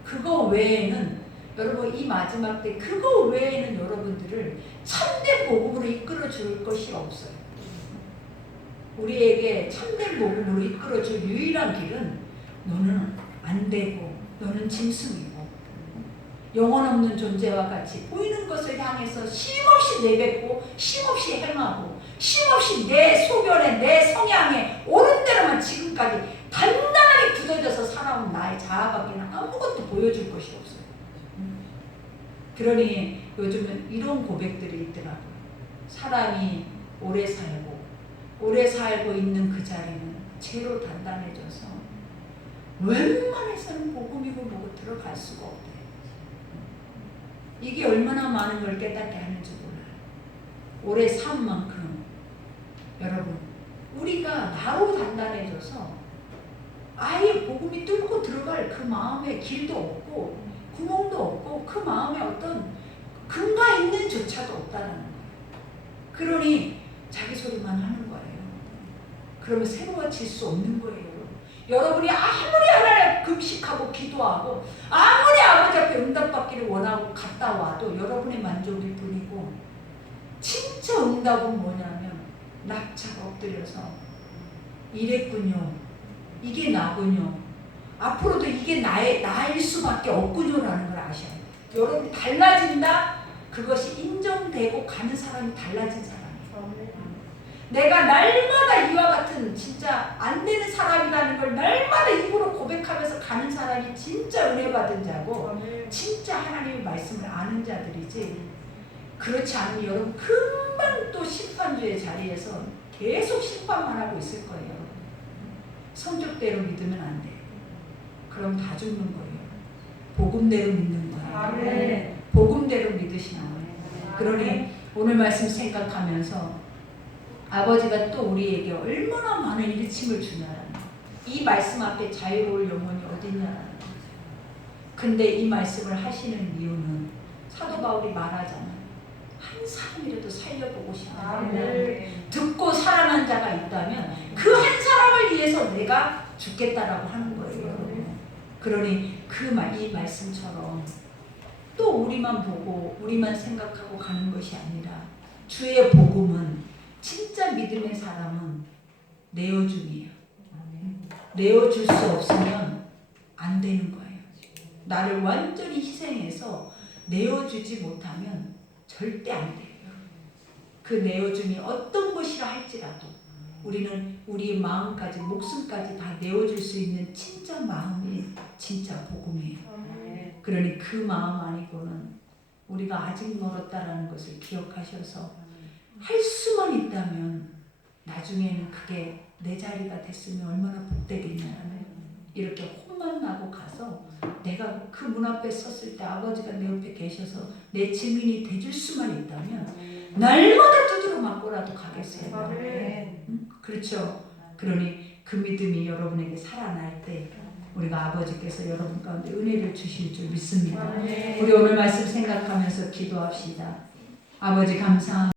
그거 외에는 여러분 이 마지막 때 그거 외에는 여러분들을 참된 복음으로 이끌어 줄 것이 없어요. 우리에게 참된 복음으로 이끌어 줄 유일한 길은 너는 안 되고 너는 짐승이고 영혼 없는 존재와 같이 보이는 것을 향해서 쉼없이 내뱉고 쉼없이 행하고 쉼없이 내 소견에 내 성향에 옳은 대로만 지금까지 단단하게 굳어져서 살아온 나의 자아밖에는 아무것도 보여줄 것이 없어요. 그러니 요즘은 이런 고백들이 있더라고요. 사람이 오래 살고 있는 그 자리는 죄로 단단해져서 웬만해서는 복음이고 뭐고 들어갈 수가 없대요. 이게 얼마나 많은 걸 깨닫게 하는지 몰라요. 오래 산 만큼 여러분 우리가 나로 단단해져서 아예 복음이 뚫고 들어갈 그 마음의 길도 없고 구멍도 없고 그 마음에 어떤 근가 있는 조차도 없다는 거예요. 그러니 자기 소리만 하는 거예요. 그러면 새로워질 수 없는 거예요. 여러분이 아무리 하나님 금식하고 기도하고 아무리 아버지 앞에 응답받기를 원하고 갔다 와도 여러분의 만족일 뿐이고 진짜 응답은 뭐냐면 낙차 엎드려서 이랬군요. 이게 나군요. 앞으로도 이게 나일 수밖에 없군요라는 걸 아셔야 돼요. 여러분 달라진다? 그것이 인정되고 가는 사람이 달라진 사람이에요. 내가 날마다 이와 같은 진짜 안 되는 사람이라는 걸 날마다 입으로 고백하면서 가는 사람이 진짜 은혜 받은 자고 진짜 하나님의 말씀을 아는 자들이지. 그렇지 않으면 여러분 금방 또 심판주의 자리에서 계속 심판만 하고 있을 거예요. 여러분. 성적대로 믿으면 안 돼요. 그럼 다 죽는 거예요. 복음대로 믿는 거예요. 복음대로 믿으시나 거예요. 그러니 오늘 말씀 생각하면서 아버지가 또 우리에게 얼마나 많은 일침을 주냐라는 거예요. 이 말씀 앞에 자유로울 영혼이 어딨냐라는 거예요. 근데 이 말씀을 하시는 이유는 사도 바울이 말하잖아요. 한 사람이라도 살려보고 싶다. 듣고 살아난 자가 있다면 그 한 사람을 위해서 내가 죽겠다라고 하는 거예요. 그러니 이 말씀처럼 또 우리만 보고 우리만 생각하고 가는 것이 아니라 주의 복음은 진짜 믿음의 사람은 내어줌이에요. 내어줄 수 없으면 안 되는 거예요. 나를 완전히 희생해서 내어주지 못하면 절대 안 돼요. 그 내어줌이 어떤 것이라 할지라도 우리는 우리의 마음까지 목숨까지 다 내어줄 수 있는 진짜 마음이 진짜 복음이에요. 그러니 그 마음 아니고는 우리가 아직 멀었다라는 것을 기억하셔서 할 수만 있다면 나중에는 그게 내 자리가 됐으면 얼마나 복되겠냐라는 이렇게 혼만 나고 가서 내가 그 문 앞에 섰을 때 아버지가 내 옆에 계셔서 내 증인이 돼줄 수만 있다면 날마다 두드러 맞고라도 가겠어요. 그렇죠. 그러니 그 믿음이 여러분에게 살아날 때 우리가 아버지께서 여러분 가운데 은혜를 주실 줄 믿습니다. 우리 오늘 말씀 생각하면서 기도합시다. 아버지 감사합니다.